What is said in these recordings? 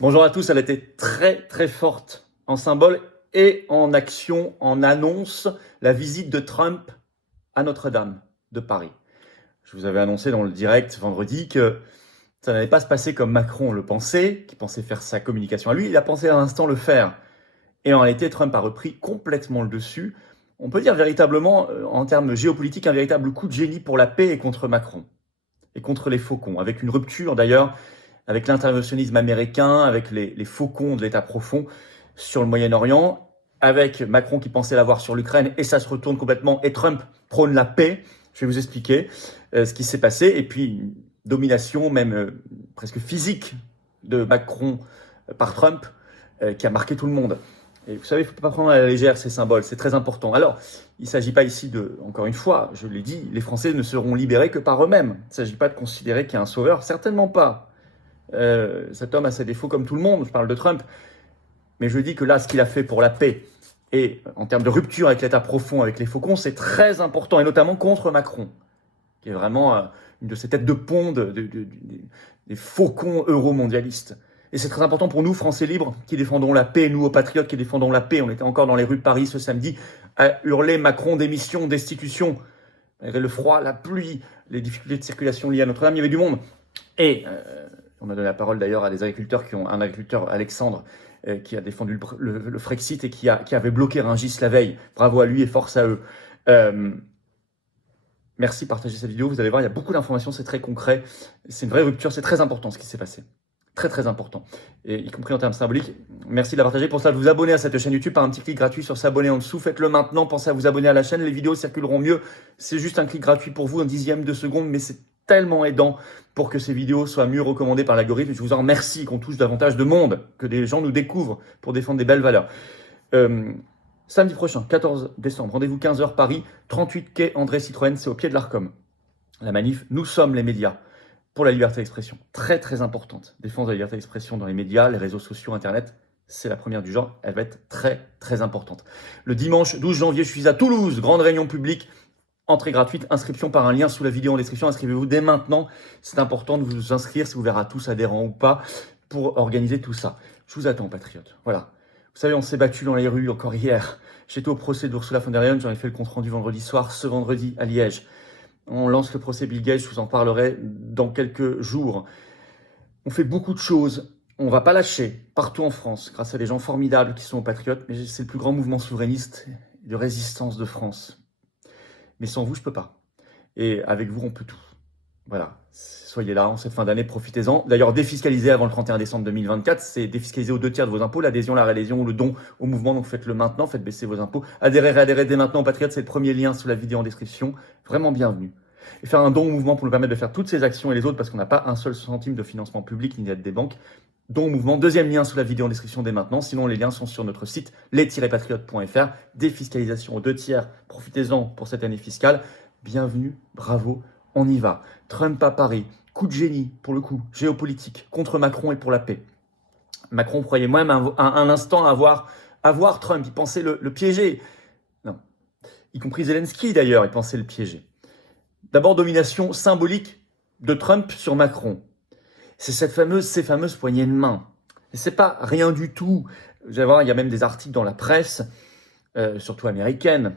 Bonjour à tous, elle a été très très forte en symbole et en action, en annonce, la visite de Trump à Notre-Dame de Paris. Je vous avais annoncé dans le direct vendredi que ça n'allait pas se passer comme Macron le pensait, qui pensait faire sa communication à lui, il a pensé à l'instant le faire. Et en réalité, Trump a repris complètement le dessus. On peut dire véritablement, en termes géopolitiques, un véritable coup de génie pour la paix et contre Macron, et contre les faucons, avec une rupture d'ailleurs avec l'interventionnisme américain, avec les faucons de l'État profond sur le Moyen-Orient, avec Macron qui pensait l'avoir sur l'Ukraine, et ça se retourne complètement, et Trump prône la paix. Je vais vous expliquer ce qui s'est passé, et puis une domination même presque physique de Macron par Trump qui a marqué tout le monde. Et vous savez, il ne faut pas prendre à la légère ces symboles, c'est très important. Alors, il ne s'agit pas ici de, encore une fois, je l'ai dit, les Français ne seront libérés que par eux-mêmes. Il ne s'agit pas de considérer qu'il y a un sauveur, certainement pas. Cet homme a ses défauts comme tout le monde, je parle de Trump, mais je dis que là, ce qu'il a fait pour la paix et en termes de rupture avec l'État profond, avec les faucons, c'est très important, et notamment contre Macron, qui est vraiment une de ces têtes de pont des faucons euromondialistes. Et c'est très important pour nous, Français libres, qui défendons la paix, nous, aux patriotes, qui défendons la paix. On était encore dans les rues de Paris ce samedi à hurler Macron, démission, destitution. Malgré le froid, la pluie, les difficultés de circulation liées à Notre-Dame, il y avait du monde. Et on a donné la parole d'ailleurs à des agriculteurs un agriculteur, Alexandre, qui a défendu le Frexit et qui avait bloqué Rungis la veille. Bravo à lui et force à eux. Merci, partagez cette vidéo. Vous allez voir, il y a beaucoup d'informations, c'est très concret. C'est une vraie rupture, c'est très important ce qui s'est passé. Très très important, et y compris en termes symboliques. Merci de la partager. Pour ça, de vous abonner à cette chaîne YouTube par un petit clic gratuit sur s'abonner en dessous. Faites-le maintenant, pensez à vous abonner à la chaîne, les vidéos circuleront mieux. C'est juste un clic gratuit pour vous, un dixième de seconde, mais c'est tellement aidant pour que ces vidéos soient mieux recommandées par l'algorithme. Je vous en remercie, qu'on touche davantage de monde, que des gens nous découvrent pour défendre des belles valeurs. Samedi prochain, 14 décembre, rendez-vous 15h Paris, 38 quai André Citroën, c'est au pied de l'Arcom. La manif, nous sommes les médias. Pour la liberté d'expression, très très importante. Défense de la liberté d'expression dans les médias, les réseaux sociaux, Internet, c'est la première du genre, elle va être très très importante. Le dimanche 12 janvier, je suis à Toulouse, grande réunion publique, entrée gratuite, inscription par un lien sous la vidéo en description, inscrivez-vous dès maintenant, c'est important de vous inscrire, si vous verrez tous adhérents ou pas, pour organiser tout ça. Je vous attends, patriotes, voilà. Vous savez, on s'est battu dans les rues encore hier, j'étais au procès d'Ursula von der Leyen, j'en ai fait le compte rendu vendredi soir, ce vendredi à Liège. On lance le procès Bill Gates, je vous en parlerai dans quelques jours. On fait beaucoup de choses, on ne va pas lâcher, partout en France, grâce à des gens formidables qui sont patriotes, mais c'est le plus grand mouvement souverainiste de résistance de France. Mais sans vous, je ne peux pas. Et avec vous, on peut tout. Voilà, soyez là en cette fin d'année, profitez-en. D'ailleurs, défiscaliser avant le 31 décembre 2024, c'est défiscaliser aux 2/3 de vos impôts, l'adhésion, la réadhésion ou le don au mouvement, donc faites-le maintenant, faites baisser vos impôts. Adhérez, réadhérez dès maintenant aux Patriotes, c'est le premier lien sous la vidéo en description. Vraiment bienvenue. Et faire un don au mouvement pour nous permettre de faire toutes ces actions et les autres, parce qu'on n'a pas un seul centime de financement public ni d'aide des banques. Don au mouvement, deuxième lien sous la vidéo en description dès maintenant. Sinon, les liens sont sur notre site les-patriotes.fr. Défiscalisation aux 2/3, profitez-en pour cette année fiscale. Bienvenue, bravo. On y va. Trump à Paris, coup de génie, pour le coup, géopolitique, contre Macron et pour la paix. Macron croyait même un instant avoir Trump, il pensait le piéger. Non, y compris Zelensky d'ailleurs, il pensait le piéger. D'abord, domination symbolique de Trump sur Macron. C'est ces fameuses poignées de main. C'est pas rien du tout. Vous allez voir, il y a même des articles dans la presse, surtout américaine.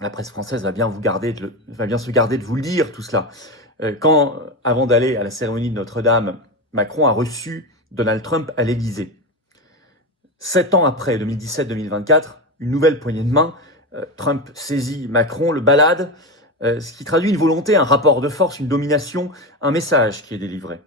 La presse française va bien se garder de vous le dire, tout cela. Quand, avant d'aller à la cérémonie de Notre-Dame, Macron a reçu Donald Trump à l'Élysée. 7 ans après, 2017-2024, une nouvelle poignée de main, Trump saisit Macron, le balade, ce qui traduit une volonté, un rapport de force, une domination, un message qui est délivré.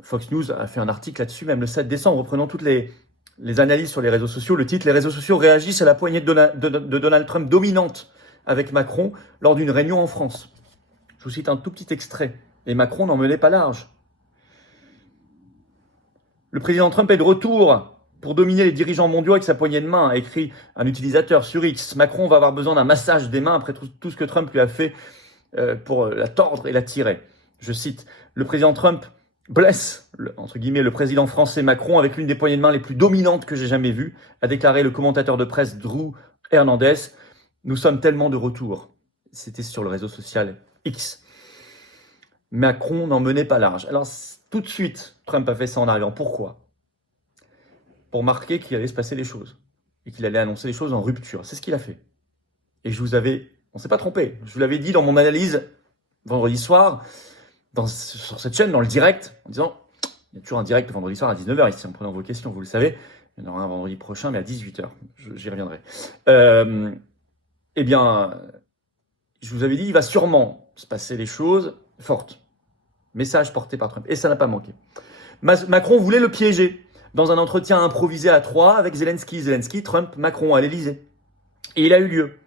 Fox News a fait un article là-dessus, même le 7 décembre, reprenant toutes les analyses sur les réseaux sociaux. Le titre, les réseaux sociaux réagissent à la poignée de Donald Trump dominante avec Macron lors d'une réunion en France. Je vous cite un tout petit extrait. Et Macron n'en menait pas large. Le président Trump est de retour pour dominer les dirigeants mondiaux avec sa poignée de main, a écrit un utilisateur sur X. Macron va avoir besoin d'un massage des mains après tout ce que Trump lui a fait pour la tordre et la tirer. Je cite, le président Trump blesse, entre guillemets, le président français Macron avec l'une des poignées de main les plus dominantes que j'ai jamais vues, a déclaré le commentateur de presse Drew Hernandez. Nous sommes tellement de retour. C'était sur le réseau social X. Macron n'en menait pas large. Alors, tout de suite, Trump a fait ça en arrivant. Pourquoi ? pour marquer qu'il allait se passer les choses et qu'il allait annoncer les choses en rupture. C'est ce qu'il a fait. Et on s'est pas trompé. Je vous l'avais dit dans mon analyse vendredi soir, sur cette chaîne, dans le direct, en disant, il y a toujours un direct le vendredi soir à 19h ici, en prenant vos questions, vous le savez. Il y en aura un vendredi prochain, mais à 18h. J'y reviendrai. Eh bien, je vous avais dit, il va sûrement se passer des choses fortes. Message porté par Trump. Et ça n'a pas manqué. Macron voulait le piéger dans un entretien improvisé à 3 avec Zelensky. Zelensky, Trump, Macron à l'Élysée. Et il a eu lieu.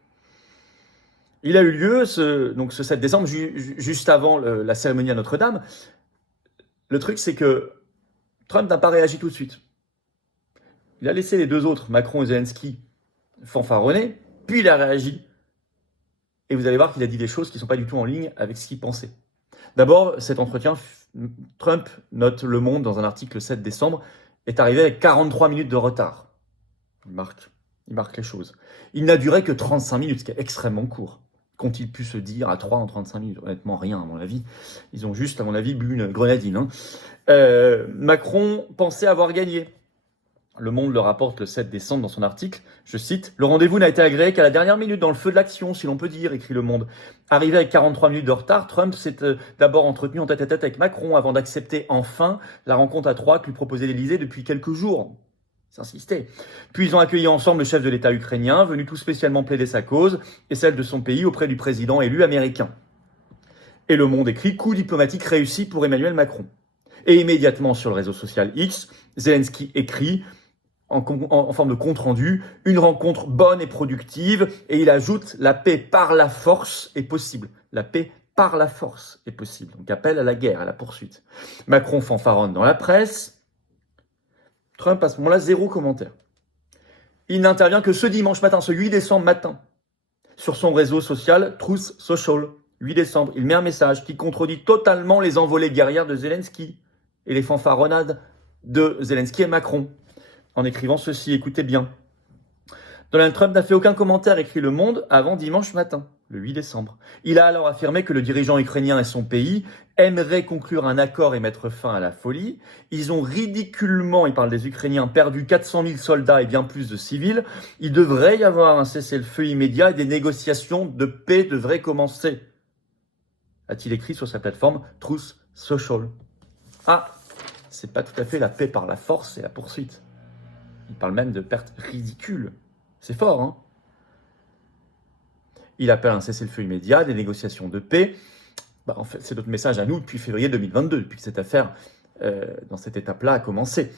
Il a eu lieu ce 7 décembre, juste avant la cérémonie à Notre-Dame. Le truc, c'est que Trump n'a pas réagi tout de suite. Il a laissé les deux autres, Macron et Zelensky, fanfaronner, puis il a réagi. Et vous allez voir qu'il a dit des choses qui ne sont pas du tout en ligne avec ce qu'il pensait. D'abord, cet entretien, Trump, note Le Monde dans un article le 7 décembre, est arrivé avec 43 minutes de retard. Il marque les choses. Il n'a duré que 35 minutes, ce qui est extrêmement court. Qu'ont-ils pu se dire à 3 en 35 minutes? Honnêtement, rien, à mon avis. Ils ont juste, à mon avis, bu une grenadine. Macron pensait avoir gagné. Le Monde le rapporte le 7 décembre dans son article. Je cite, « Le rendez-vous n'a été agréé qu'à la dernière minute dans le feu de l'action, si l'on peut dire, écrit Le Monde. Arrivé avec 43 minutes de retard, Trump s'est d'abord entretenu en tête-à-tête avec Macron avant d'accepter enfin la rencontre à 3 que lui proposait l'Élysée depuis quelques jours. » S'insister. Puis ils ont accueilli ensemble le chef de l'État ukrainien, venu tout spécialement plaider sa cause et celle de son pays auprès du président élu américain. Et Le Monde écrit « Coup diplomatique réussi pour Emmanuel Macron ». Et immédiatement sur le réseau social X, Zelensky écrit en forme de compte-rendu, une rencontre bonne et productive, et il ajoute « La paix par la force est possible ». La paix par la force est possible. Donc appel à la guerre, à la poursuite. Macron fanfaronne dans la presse. Trump, à ce moment-là, 0 commentaire. Il n'intervient que ce dimanche matin, ce 8 décembre matin, sur son réseau social Truth Social. 8 décembre, il met un message qui contredit totalement les envolées guerrières de Zelensky et les fanfaronnades de Zelensky et Macron, en écrivant ceci, écoutez bien. Donald Trump n'a fait aucun commentaire, écrit Le Monde, avant dimanche matin, le 8 décembre. Il a alors affirmé que le dirigeant ukrainien et son pays aimeraient conclure un accord et mettre fin à la folie. Ils ont ridiculement, il parle des Ukrainiens, perdu 400 000 soldats et bien plus de civils. Il devrait y avoir un cessez-le-feu immédiat et des négociations de paix devraient commencer, a-t-il écrit sur sa plateforme Truth Social. Ah, c'est pas tout à fait la paix par la force et la poursuite. Il parle même de pertes ridicules. C'est fort, hein? Il appelle un cessez-le-feu immédiat, des négociations de paix. En fait, c'est notre message à nous depuis février 2022, depuis que cette affaire, dans cette étape-là, a commencé.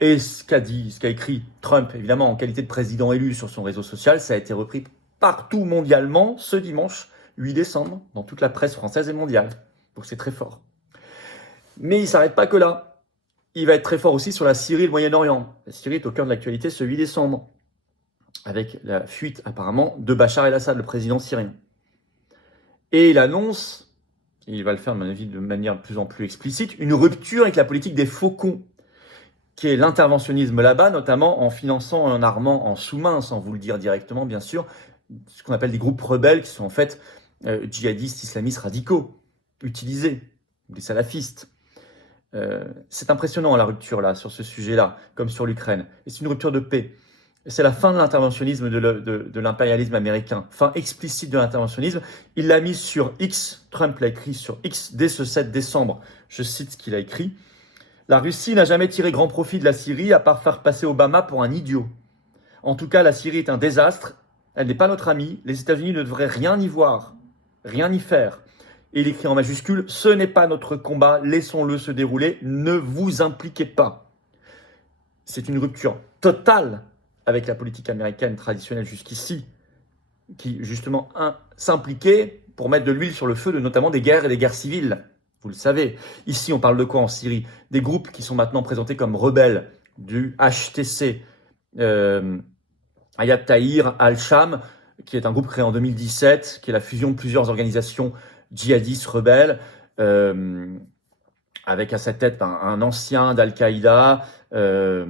Et ce qu'a écrit Trump, évidemment, en qualité de président élu sur son réseau social, ça a été repris partout mondialement ce dimanche 8 décembre, dans toute la presse française et mondiale. Donc c'est très fort. Mais il ne s'arrête pas que là. Il va être très fort aussi sur la Syrie et le Moyen-Orient. La Syrie est au cœur de l'actualité ce 8 décembre, avec la fuite apparemment de Bachar el-Assad, le président syrien. Et il annonce, et il va le faire à mon avis de manière de plus en plus explicite, une rupture avec la politique des faucons, qui est l'interventionnisme là-bas, notamment en finançant et en armant en sous-main, sans vous le dire directement bien sûr, ce qu'on appelle des groupes rebelles qui sont en fait djihadistes islamistes radicaux, utilisés, des salafistes. C'est impressionnant la rupture là, sur ce sujet-là, comme sur l'Ukraine. Et c'est une rupture de paix. C'est la fin de l'interventionnisme de l'impérialisme américain, fin explicite de l'interventionnisme. Il l'a mis sur X, Trump l'a écrit sur X dès ce 7 décembre. Je cite ce qu'il a écrit. « La Russie n'a jamais tiré grand profit de la Syrie à part faire passer Obama pour un idiot. En tout cas, la Syrie est un désastre. Elle n'est pas notre amie. Les États-Unis ne devraient rien y voir, rien y faire. » Et il écrit en majuscule, « Ce n'est pas notre combat, laissons-le se dérouler, ne vous impliquez pas. » C'est une rupture totale avec la politique américaine traditionnelle jusqu'ici, qui justement s'impliquait pour mettre de l'huile sur le feu de notamment des guerres et des guerres civiles. Vous le savez. Ici, on parle de quoi en Syrie? Des groupes qui sont maintenant présentés comme rebelles du HTC, Hayat Tahrir al-Sham, qui est un groupe créé en 2017, qui est la fusion de plusieurs organisations djihadistes rebelles, avec à sa tête un ancien d'Al-Qaïda, et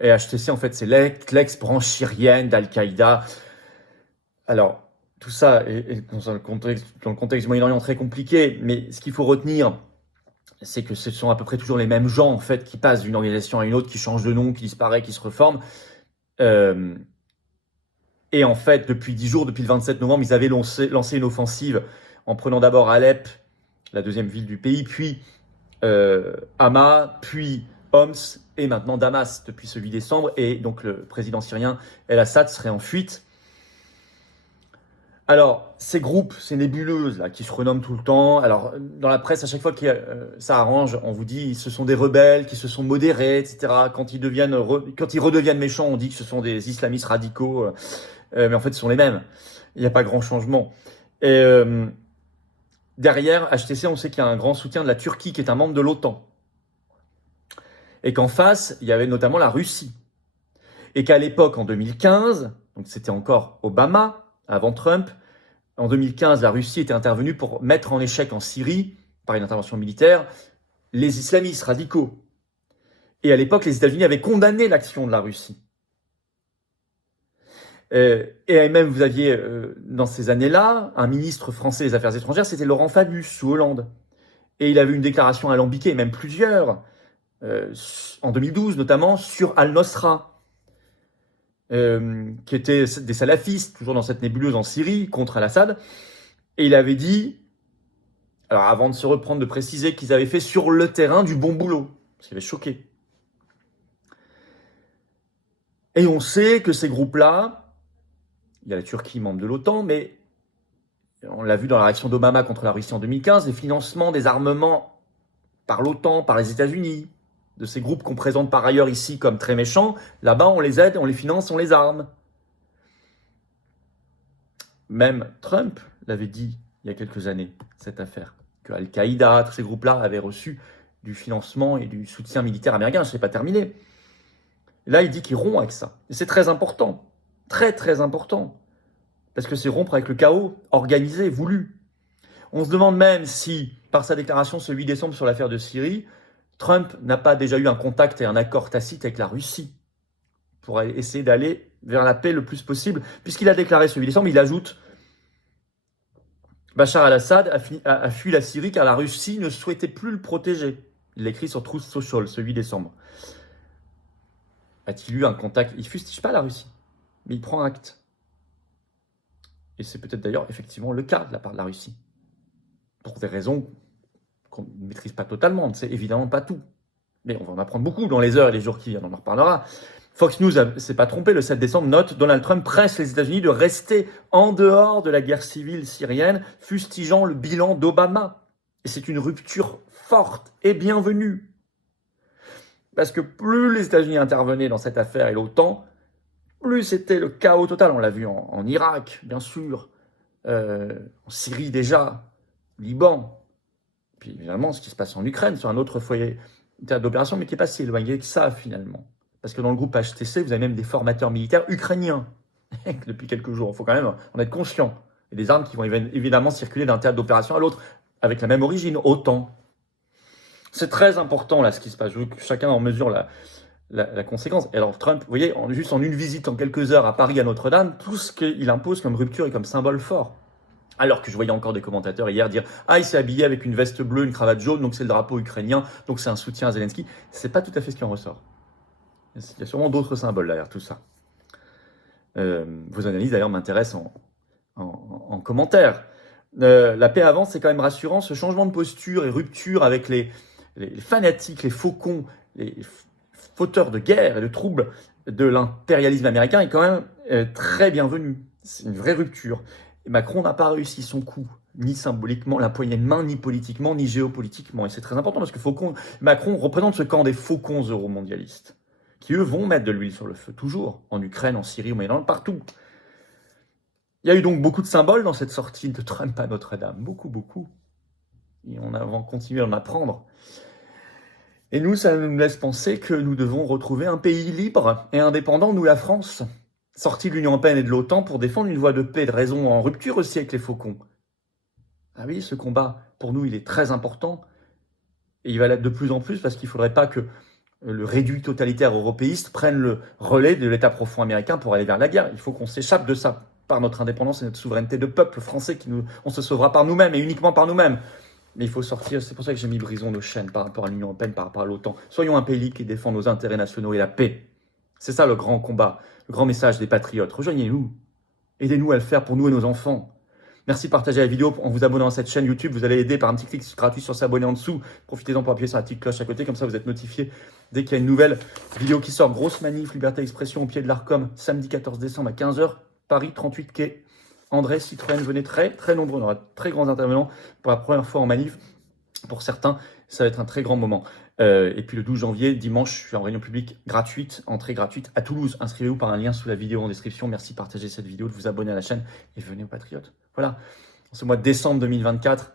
HTC, en fait, c'est l'ex-branche syrienne d'Al-Qaïda. Alors, tout ça est dans le contexte du Moyen-Orient très compliqué, mais ce qu'il faut retenir, c'est que ce sont à peu près toujours les mêmes gens en fait qui passent d'une organisation à une autre, qui changent de nom, qui disparaissent, qui se reforment. Et en fait, depuis 10 jours, depuis le 27 novembre, ils avaient lancé une offensive en prenant d'abord Alep, la deuxième ville du pays, puis Hama, puis Homs et maintenant Damas depuis ce 8 décembre. Et donc le président syrien El-Assad serait en fuite. Alors, ces groupes, ces nébuleuses là, qui se renomment tout le temps, alors dans la presse, à chaque fois que ça arrange, on vous dit ce sont des rebelles qui se sont modérés, etc. Quand ils redeviennent méchants, on dit que ce sont des islamistes radicaux, mais en fait, ce sont les mêmes. Il n'y a pas grand changement. Et derrière HTC, on sait qu'il y a un grand soutien de la Turquie, qui est un membre de l'OTAN. Et qu'en face, il y avait notamment la Russie. Et qu'à l'époque, en 2015, donc c'était encore Obama, avant Trump, en 2015, la Russie était intervenue pour mettre en échec en Syrie, par une intervention militaire, les islamistes radicaux. Et à l'époque, les États-Unis avaient condamné l'action de la Russie. Et même, vous aviez, dans ces années-là, un ministre français des Affaires étrangères, c'était Laurent Fabius, sous Hollande. Et il avait une déclaration alambiquée, même plusieurs, en 2012 notamment, sur Al-Nosra, qui étaient des salafistes, toujours dans cette nébuleuse en Syrie, contre Al-Assad. Et il avait dit, alors avant de se reprendre, de préciser qu'ils avaient fait sur le terrain du bon boulot, ce qui avait choqué. Et on sait que ces groupes-là, il y a la Turquie, membre de l'OTAN, mais on l'a vu dans la réaction d'Obama contre la Russie en 2015, les financements des armements par l'OTAN, par les États-Unis, de ces groupes qu'on présente par ailleurs ici comme très méchants, là-bas on les aide, on les finance, on les arme. Même Trump l'avait dit il y a quelques années, cette affaire, que Al-Qaïda, tous ces groupes-là avaient reçu du financement et du soutien militaire américain. Ce n'est pas terminé. Là, il dit qu'il rompt avec ça. Et c'est très important. Très, très important. Parce que c'est rompre avec le chaos organisé, voulu. On se demande même si, par sa déclaration ce 8 décembre sur l'affaire de Syrie, Trump n'a pas déjà eu un contact et un accord tacite avec la Russie pour essayer d'aller vers la paix le plus possible. Puisqu'il a déclaré ce 8 décembre, il ajoute « Bachar al-Assad a fui la Syrie car la Russie ne souhaitait plus le protéger ». Il l'écrit sur Truth Social ce 8 décembre. A-t-il eu un contact? Il ne fustige pas la Russie, mais il prend acte. Et c'est peut-être d'ailleurs effectivement le cas de la part de la Russie. Pour des raisons qu'on ne maîtrise pas totalement, on ne sait évidemment pas tout. Mais on va en apprendre beaucoup dans les heures et les jours qui viennent, on en reparlera. Fox News ne s'est pas trompé, le 7 décembre, note, Donald Trump presse les États-Unis de rester en dehors de la guerre civile syrienne, fustigeant le bilan d'Obama. Et c'est une rupture forte et bienvenue. Parce que plus les États-Unis intervenaient dans cette affaire et l'OTAN, plus c'était le chaos total. On l'a vu en Irak, bien sûr, en Syrie déjà, Liban, puis évidemment ce qui se passe en Ukraine, sur un autre foyer d'opération, mais qui n'est pas si éloigné que ça finalement. Parce que dans le groupe HTC, vous avez même des formateurs militaires ukrainiens depuis quelques jours. Il faut quand même en être conscient. Et des armes qui vont évidemment circuler d'un théâtre d'opération à l'autre, avec la même origine, OTAN. C'est très important là ce qui se passe. Je veux que chacun en mesure la conséquence. Et alors Trump, vous voyez, juste en une visite en quelques heures à Paris, à Notre-Dame, tout ce qu'il impose comme rupture et comme symbole fort. Alors que je voyais encore des commentateurs hier dire « Ah, il s'est habillé avec une veste bleue, une cravate jaune, donc c'est le drapeau ukrainien, donc c'est un soutien à Zelensky. » C'est pas tout à fait ce qui en ressort. Il y a sûrement d'autres symboles derrière tout ça. Vos analyses d'ailleurs m'intéressent en commentaire. La paix avance, c'est quand même rassurant. Ce changement de posture et rupture avec les fanatiques, les faucons, les fauteurs de guerre et de troubles de l'impérialisme américain est quand même très bienvenu. C'est une vraie rupture. Et Macron n'a pas réussi son coup, ni symboliquement, la poignée de main, ni politiquement, ni géopolitiquement. Et c'est très important parce que Macron représente ce camp des faucons euromondialistes, qui eux vont mettre de l'huile sur le feu, toujours, en Ukraine, en Syrie, au Moyen-Orient, partout. Il y a eu donc beaucoup de symboles dans cette sortie de Trump à Notre-Dame, beaucoup. Et on va continuer à en apprendre. Et nous, ça nous laisse penser que nous devons retrouver un pays libre et indépendant, nous la France, sorti de l'Union européenne et de l'OTAN pour défendre une voie de paix et de raison en rupture aussi avec les faucons. Ah oui, ce combat, pour nous, il est très important. Et il va l'être de plus en plus parce qu'il ne faudrait pas que le réduit totalitaire européiste prenne le relais de l'État profond américain pour aller vers la guerre. Il faut qu'on s'échappe de ça par notre indépendance et notre souveraineté de peuple français. On se sauvera par nous-mêmes et uniquement par nous-mêmes. Mais il faut sortir, c'est pour ça que j'ai mis brisons nos chaînes par rapport à l'Union européenne, par rapport à l'OTAN. Soyons un pays qui défend nos intérêts nationaux et la paix. C'est ça le grand combat, le grand message des patriotes. Rejoignez-nous. Aidez-nous à le faire pour nous et nos enfants. Merci de partager la vidéo en vous abonnant à cette chaîne YouTube. Vous allez aider par un petit clic gratuit sur s'abonner en dessous. Profitez-en pour appuyer sur la petite cloche à côté. Comme ça, vous êtes notifié dès qu'il y a une nouvelle vidéo qui sort. Grosse manif, liberté d'expression au pied de l'Arcom, samedi 14 décembre à 15h. Paris 38 quai. André, Citroën, venez très nombreux. On aura de très grands intervenants pour la première fois en manif. Pour certains, ça va être un très grand moment. Et puis le 12 janvier, dimanche, je suis en réunion publique gratuite, entrée gratuite à Toulouse. Inscrivez-vous par un lien sous la vidéo en description. Merci de partager cette vidéo, de vous abonner à la chaîne et venez aux Patriotes. Voilà, en ce mois de décembre 2024,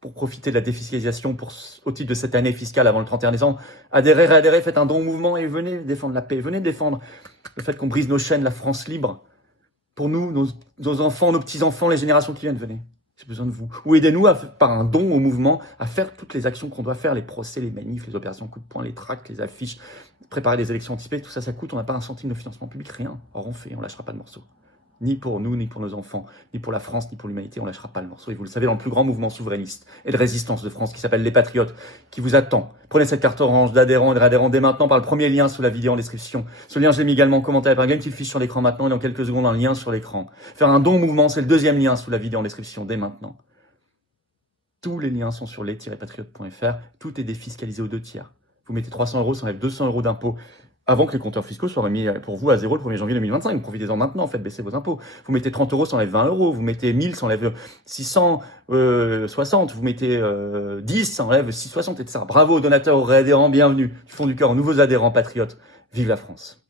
pour profiter de la défiscalisation au titre de cette année fiscale avant le 31 décembre, adhérez, réadhérez, faites un don au mouvement et venez défendre la paix. Venez défendre le fait qu'on brise nos chaînes, la France libre. Pour nous, nos enfants, nos petits-enfants, les générations qui viennent, venez. J'ai besoin de vous. Ou aidez-nous par un don au mouvement à faire toutes les actions qu'on doit faire, les procès, les manifs, les opérations coup de poing, les tracts, les affiches, préparer les élections anticipées, tout ça, ça coûte. On n'a pas un centime de financement public, rien. Or, on fait, on lâchera pas de morceau. Ni pour nous, ni pour nos enfants, ni pour la France, ni pour l'humanité, on lâchera pas le morceau. Et vous le savez, dans le plus grand mouvement souverainiste et de résistance de France qui s'appelle les Patriotes, qui vous attend. Prenez cette carte orange d'adhérent et de réadhérent dès maintenant par le premier lien sous la vidéo en description. Ce lien, je l'ai mis également en commentaire. Par une petite fiche sur l'écran maintenant et dans quelques secondes, un lien sur l'écran. Faire un don au mouvement, c'est le deuxième lien sous la vidéo en description dès maintenant. Tous les liens sont sur les-patriotes.fr. Tout est défiscalisé aux 2/3. Vous mettez 300 €, ça enlève 200 € d'impôts avant que les compteurs fiscaux soient remis pour vous à zéro le 1er janvier 2025. Profitez-en maintenant, faites baisser vos impôts. Vous mettez 30 €, ça enlève 20 €. Vous mettez 1000, ça enlève 660. Vous mettez 10, ça enlève 660, etc. Bravo aux donateurs, aux réadhérents, bienvenue du fond du cœur, aux nouveaux adhérents patriotes. Vive la France!